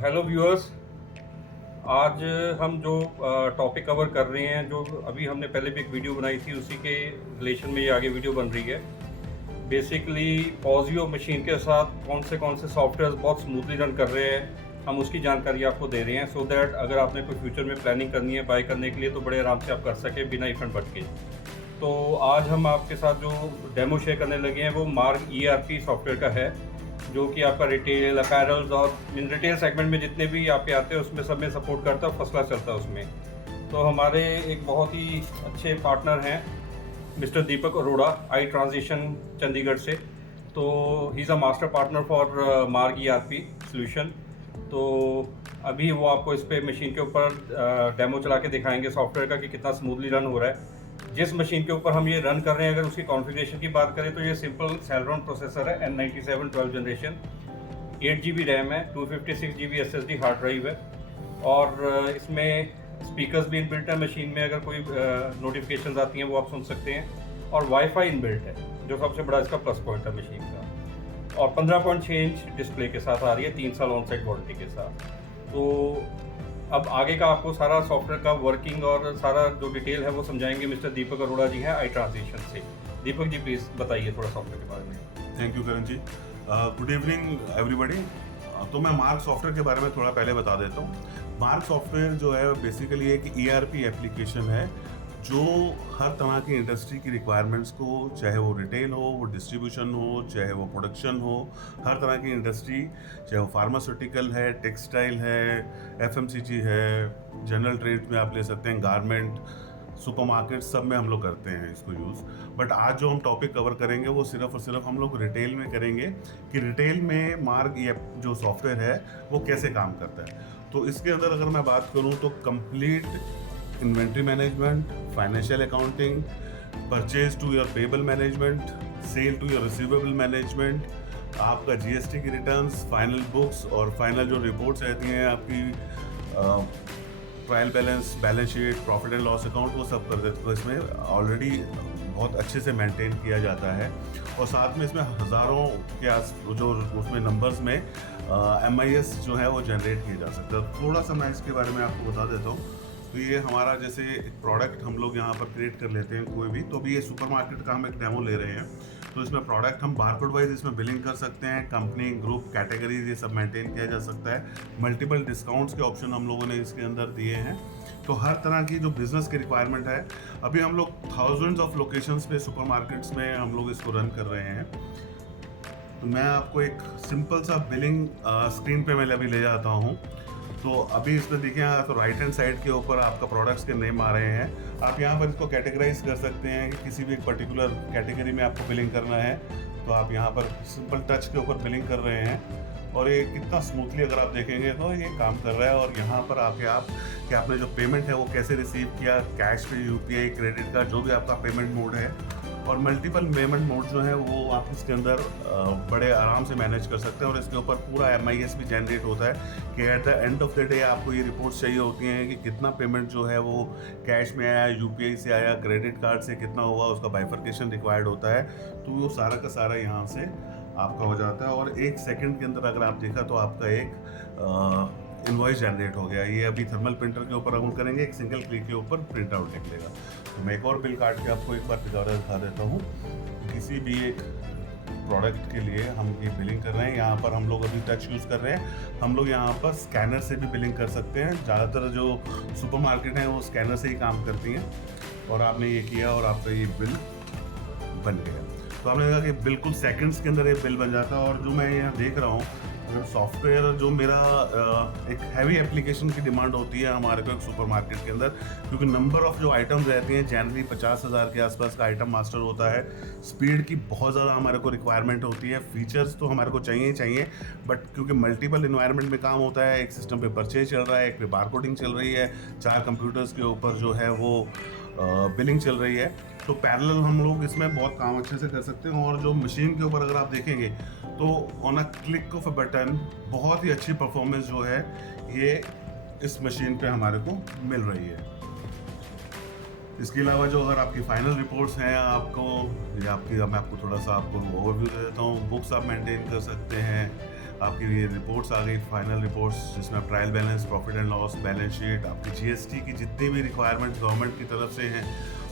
Hello viewers. आज हम जो टॉपिक कवर कर रहे हैं, जो अभी हमने पहले भी एक वीडियो बनाई थी, उसी के रिलेशन में ये आगे वीडियो बन रही है। बेसिकली पॉजियो मशीन के साथ कौन से सॉफ्टवेयर बहुत स्मूथली रन कर रहे हैं, हम उसकी जानकारी आपको दे रहे हैं, सो दैट अगर आपने कोई फ्यूचर में प्लानिंग करनी है बाय करने के लिए तो बड़े आराम से आप कर सकें बिना इफेंट भटके। तो आज हम आपके साथ जो डेमो शेयर करने लगे हैं वो मार्ग ERP सॉफ्टवेयर का है, जो कि आपका रिटेल, अपैरल्स और रिटेल सेगमेंट में जितने भी आपके आते हैं उसमें सब में सपोर्ट करता है, फर्स्ट क्लास चलता है उसमें। तो हमारे एक बहुत ही अच्छे पार्टनर हैं मिस्टर दीपक अरोड़ा, आई ट्रांजिशन चंडीगढ़ से। तो he is a master partner for मार्ग ERP सोल्यूशन। तो अभी वो आपको इस पे मशीन के ऊपर डेमो चला के दिखाएंगे सॉफ्टवेयर का कि कितना स्मूथली रन हो रहा है। जिस मशीन के ऊपर हम ये रन कर रहे हैं, अगर उसकी कॉन्फ़िगरेशन की बात करें तो ये सिंपल सेलेरॉन प्रोसेसर है, N97 12 जनरेशन, 8 GB रैम है, 256 GB SSD हार्ड ड्राइव है, और इसमें स्पीकर्स भी इनबिल्ट है। मशीन में अगर कोई नोटिफिकेशंस आती हैं वो आप सुन सकते हैं, और वाईफाई इनबिल्ट है, जो सबसे बड़ा इसका प्लस पॉइंट है मशीन का। और 15.6 इंच डिस्प्ले के साथ आ रही है, 3 साल ऑन साइड वारंटी के साथ। तो अब आगे का आपको सारा सॉफ्टवेयर का वर्किंग और सारा जो डिटेल है वो समझाएंगे मिस्टर दीपक अरोड़ा जी हैं, आई ट्रांजिशन से। दीपक जी प्लीज़ बताइए थोड़ा सॉफ्टवेयर के बारे में। Thank you Karan ji. Good evening everybody. तो मैं मार्क सॉफ्टवेयर के बारे में थोड़ा पहले बता देता हूँ। मार्क सॉफ्टवेयर जो है बेसिकली एक ERP एप्लीकेशन है जो हर तरह की इंडस्ट्री की रिक्वायरमेंट्स को, चाहे वो रिटेल हो, वो डिस्ट्रीब्यूशन हो, चाहे वो प्रोडक्शन हो, हर तरह की इंडस्ट्री, चाहे वो फार्मास्यूटिकल है, टेक्सटाइल है, FMCG है, जनरल ट्रेड में आप ले सकते हैं, गारमेंट, सुपरमार्केट, सब में हम लोग करते हैं इसको यूज़। बट आज जो हम टॉपिक कवर करेंगे वो सिर्फ और सिर्फ हम लोग रिटेल में करेंगे कि रिटेल में मार्ग ये जो सॉफ्टवेयर है वो कैसे काम करता है। तो इसके अंदर अगर मैं बात करूं तो complete inventory management, financial accounting, purchase to your payable management, sale to your receivable management, आपका GST की रिटर्न्स, फाइनल बुक्स और फाइनल जो रिपोर्ट्स रहती हैं आपकी, trial balance, balance sheet, profit and loss account, वो सब कर देते हैं। इसमें ऑलरेडी बहुत अच्छे से मेंटेन किया जाता है, और साथ में इसमें हज़ारों के आस जो उसमें नंबर्स में MIS जो है वो जनरेट किया जा सकता है। थोड़ा सा मैं इसके बारे में आपको बता देता हूँ। तो ये हमारा जैसे एक प्रोडक्ट हम लोग यहाँ पर क्रिएट कर लेते हैं कोई भी, तो अभी ये सुपरमार्केट का हम एक डेमो ले रहे हैं। तो इसमें प्रोडक्ट हम बारकोड वाइज इसमें बिलिंग कर सकते हैं, कंपनी, ग्रुप, कैटेगरीज, ये सब मेंटेन किया जा सकता है। मल्टीपल डिस्काउंट्स के ऑप्शन हम लोगों ने इसके अंदर दिए हैं। तो हर तरह की जो बिजनेस की रिक्वायरमेंट है, अभी हम लोग थाउजेंड्स ऑफ लोकेशंस पे सुपरमार्केट्स में हम लोग इसको रन कर रहे हैं। तो मैं आपको एक सिंपल सा बिलिंग स्क्रीन पे मैं अभी ले जाता हूँ। तो अभी इसमें देखिए, तो राइट हैंड साइड के ऊपर आपका प्रोडक्ट्स के नेम आ रहे हैं। आप यहाँ पर इसको कैटेगराइज कर सकते हैं कि किसी भी एक पर्टिकुलर कैटेगरी में आपको बिलिंग करना है, तो आप यहाँ पर सिंपल टच के ऊपर बिलिंग कर रहे हैं, और ये कितना स्मूथली अगर आप देखेंगे तो ये काम कर रहा है। और यहाँ पर आके आप कि आपने जो पेमेंट है वो कैसे रिसीव किया, कैश पे, UPI, क्रेडिट कार्ड, जो भी आपका पेमेंट मोड है, और मल्टीपल पेमेंट मोड जो है वो आप इसके अंदर बड़े आराम से मैनेज कर सकते हैं। और इसके ऊपर पूरा MIS भी जनरेट होता है कि at the end of the day आपको ये रिपोर्ट्स चाहिए होती हैं कि कितना पेमेंट जो है वो कैश में आया, UPI से आया, क्रेडिट कार्ड से कितना हुआ, उसका बाइफर्केशन रिक्वायर्ड होता है। तो वो सारा का सारा यहाँ से आपका हो जाता है, और 1 सेकंड के अंदर अगर आप देखा तो आपका एक इनवॉइस जनरेट हो गया। ये अभी थर्मल प्रिंटर के ऊपर हम करेंगे, एक सिंगल क्लिक के ऊपर प्रिंट आउट निकलेगा। तो मैं एक और बिल काट के आपको एक बार दोबारा दिखा देता हूँ। किसी भी एक प्रोडक्ट के लिए हम ये बिलिंग कर रहे हैं, यहाँ पर हम लोग अभी टच यूज़ कर रहे हैं। हम लोग यहाँ पर स्कैनर से भी बिलिंग कर सकते हैं। ज़्यादातर जो सुपरमार्केट हैं वो स्कैनर से ही काम करती हैं, और आपने ये किया और आपका ये बिल बन गया। तो आपने देखा कि बिल्कुल सेकंड्स के अंदर ये बिल बन जाता है। और जो मैं यहाँ देख रहा हूँ, अगर सॉफ्टवेयर जो मेरा एक हैवी एप्लीकेशन की डिमांड होती है हमारे को एक सुपरमार्केट के अंदर, क्योंकि नंबर ऑफ जो आइटम्स रहते हैं जनरली 50,000 के आसपास का आइटम मास्टर होता है। स्पीड की बहुत ज़्यादा हमारे को रिक्वायरमेंट होती है। फीचर्स तो हमारे को चाहिए ही चाहिए, बट क्योंकि मल्टीपल इन्वायरमेंट में काम होता है, एक सिस्टम पे परचेज चल रहा है, एक पे बारकोडिंग चल रही है, 4 कंप्यूटर्स के ऊपर जो है वो बिलिंग चल रही है, तो पैरेलल हम लोग इसमें बहुत काम अच्छे से कर सकते हैं। और जो मशीन के ऊपर अगर आप देखेंगे तो on a click of a button बहुत ही अच्छी परफॉर्मेंस जो है ये इस मशीन पे हमारे को मिल रही है। इसके अलावा जो अगर आपकी फाइनल रिपोर्ट्स हैं आपको, या आपकी, मैं आपको थोड़ा सा आपको ओवरव्यू दे देता हूँ। बुक्स आप मेंटेन कर सकते हैं, आपकी ये रिपोर्ट्स आ गई, फाइनल रिपोर्ट्स, जिसमें आप trial balance, profit and loss, balance sheet, आपकी जीएसटी की जितनी भी रिक्वायरमेंट गवर्नमेंट की तरफ से हैं,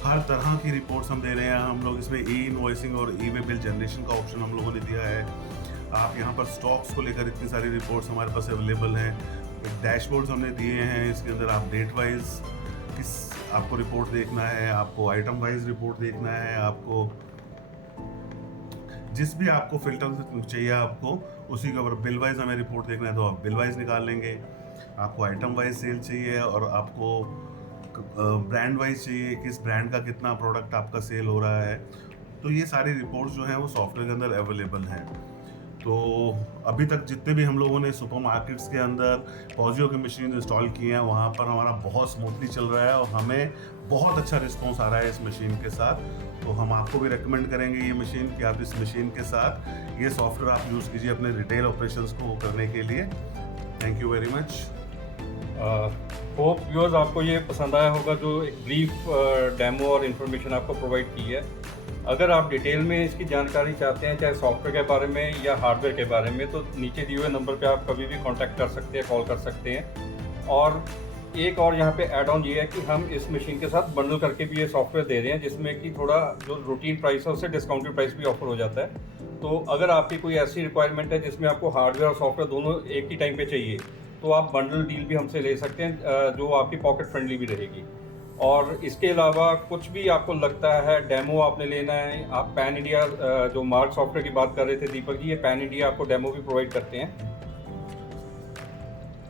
हर तरह की रिपोर्ट्स हम दे रहे हैं। हम लोग इसमें ई इनवॉइसिंग और ई वे बिल जनरेशन का ऑप्शन हम लोगों ने दिया है। आप यहाँ पर स्टॉक्स को लेकर इतनी सारी रिपोर्ट्स हमारे पास अवेलेबल हैं। डैशबोर्ड्स हमने दिए हैं, इसके अंदर आप डेट वाइज किस आपको रिपोर्ट देखना है, आपको आइटम वाइज रिपोर्ट देखना है, आपको जिस भी आपको फिल्टर चाहिए आपको उसी के ऊपर बिल वाइज हमें रिपोर्ट देखना है तो आप बिल वाइज निकाल लेंगे। आपको आइटम वाइज सेल चाहिए और आपको ब्रांड वाइज चाहिए, किस ब्रांड का कितना प्रोडक्ट आपका सेल हो रहा है, तो ये सारी रिपोर्ट्स जो हैं वो सॉफ्टवेयर के अंदर अवेलेबल हैं। तो अभी तक जितने भी हम लोगों ने सुपरमार्केट्स के अंदर पॉजियो की मशीन इंस्टॉल की हैं वहाँ पर हमारा बहुत स्मूथली चल रहा है और हमें बहुत अच्छा रिस्पॉन्स आ रहा है इस मशीन के साथ। तो हम आपको भी रेकमेंड करेंगे ये मशीन कि आप इस मशीन के साथ ये सॉफ्टवेयर आप यूज़ कीजिए अपने रिटेल ऑपरेशंस को करने के लिए। Thank you very much. Hope viewers आपको ये पसंद आया होगा जो एक ब्रीफ डेमो और इन्फॉर्मेशन आपको प्रोवाइड की है। अगर आप डिटेल में इसकी जानकारी चाहते हैं चाहे सॉफ्टवेयर के बारे में या हार्डवेयर के बारे में, तो नीचे दिए हुए नंबर पे आप कभी भी कांटेक्ट कर सकते हैं, कॉल कर सकते हैं। और एक और यहाँ पे ऐड ऑन ये है कि हम इस मशीन के साथ बंडल करके भी ये सॉफ्टवेयर दे रहे हैं, जिसमें कि थोड़ा जो रूटीन प्राइस है उससे डिस्काउंटेड प्राइस भी ऑफर हो जाता है। तो अगर आपकी कोई ऐसी रिक्वायरमेंट है जिसमें आपको हार्डवेयर और सॉफ्टवेयर दोनों एक ही टाइम पे चाहिए, तो आप बंडल डील भी हमसे ले सकते हैं जो आपकी पॉकेट फ्रेंडली भी रहेगी। और इसके अलावा कुछ भी आपको लगता है डेमो आपने लेना है, आप पैन इंडिया जो मार्क सॉफ्टवेयर की बात कर रहे थे दीपक जी, ये पैन इंडिया आपको डेमो भी प्रोवाइड करते हैं।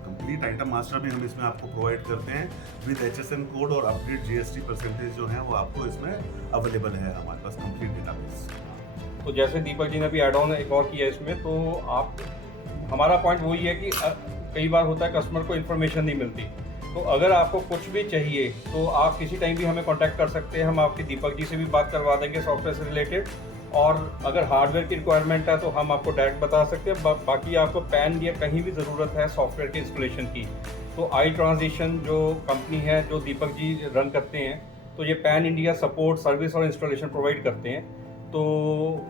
कंप्लीट आइटम मास्टर भी हम इसमें आपको प्रोवाइड करते हैं विद HSN कोड और अपडेट जीएसटी परसेंटेज जो है वो आपको इसमें अवेलेबल है हमारे पास कंप्लीट डेटाबेस। तो जैसे दीपक जी ने भी एड ऑन एक और किया इसमें, तो आप हमारा पॉइंट वही है कि कई बार होता है कस्टमर को इन्फॉर्मेशन नहीं मिलती, तो अगर आपको कुछ भी चाहिए तो आप किसी टाइम भी हमें कांटेक्ट कर सकते हैं। हम आपकी दीपक जी से भी बात करवा देंगे सॉफ्टवेयर से रिलेटेड, और अगर हार्डवेयर की रिक्वायरमेंट है तो हम आपको डायरेक्ट बता सकते हैं। बाकी आपको पैन या कहीं भी ज़रूरत है सॉफ्टवेयर के इंस्टॉलेशन की, तो आई ट्रांजिशन जो कंपनी है जो दीपक जी रन करते हैं, तो ये पैन इंडिया सपोर्ट सर्विस और इंस्टॉलेशन प्रोवाइड करते हैं। तो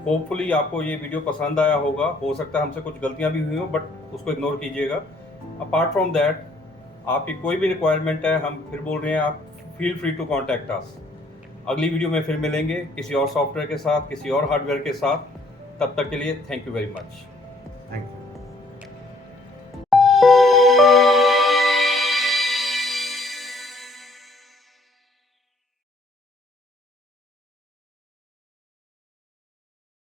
होपफुली आपको ये वीडियो पसंद आया होगा। हो सकता है हमसे कुछ गलतियाँ भी हुई हो, बट उसको इग्नोर कीजिएगा। अपार्ट फ्रॉम दैट आपकी कोई भी रिक्वायरमेंट है, हम फिर बोल रहे हैं, आप feel free to contact us. अगली वीडियो में फिर मिलेंगे किसी और सॉफ्टवेयर के साथ, किसी और हार्डवेयर के साथ। तब तक के लिए thank you very much. Thank you.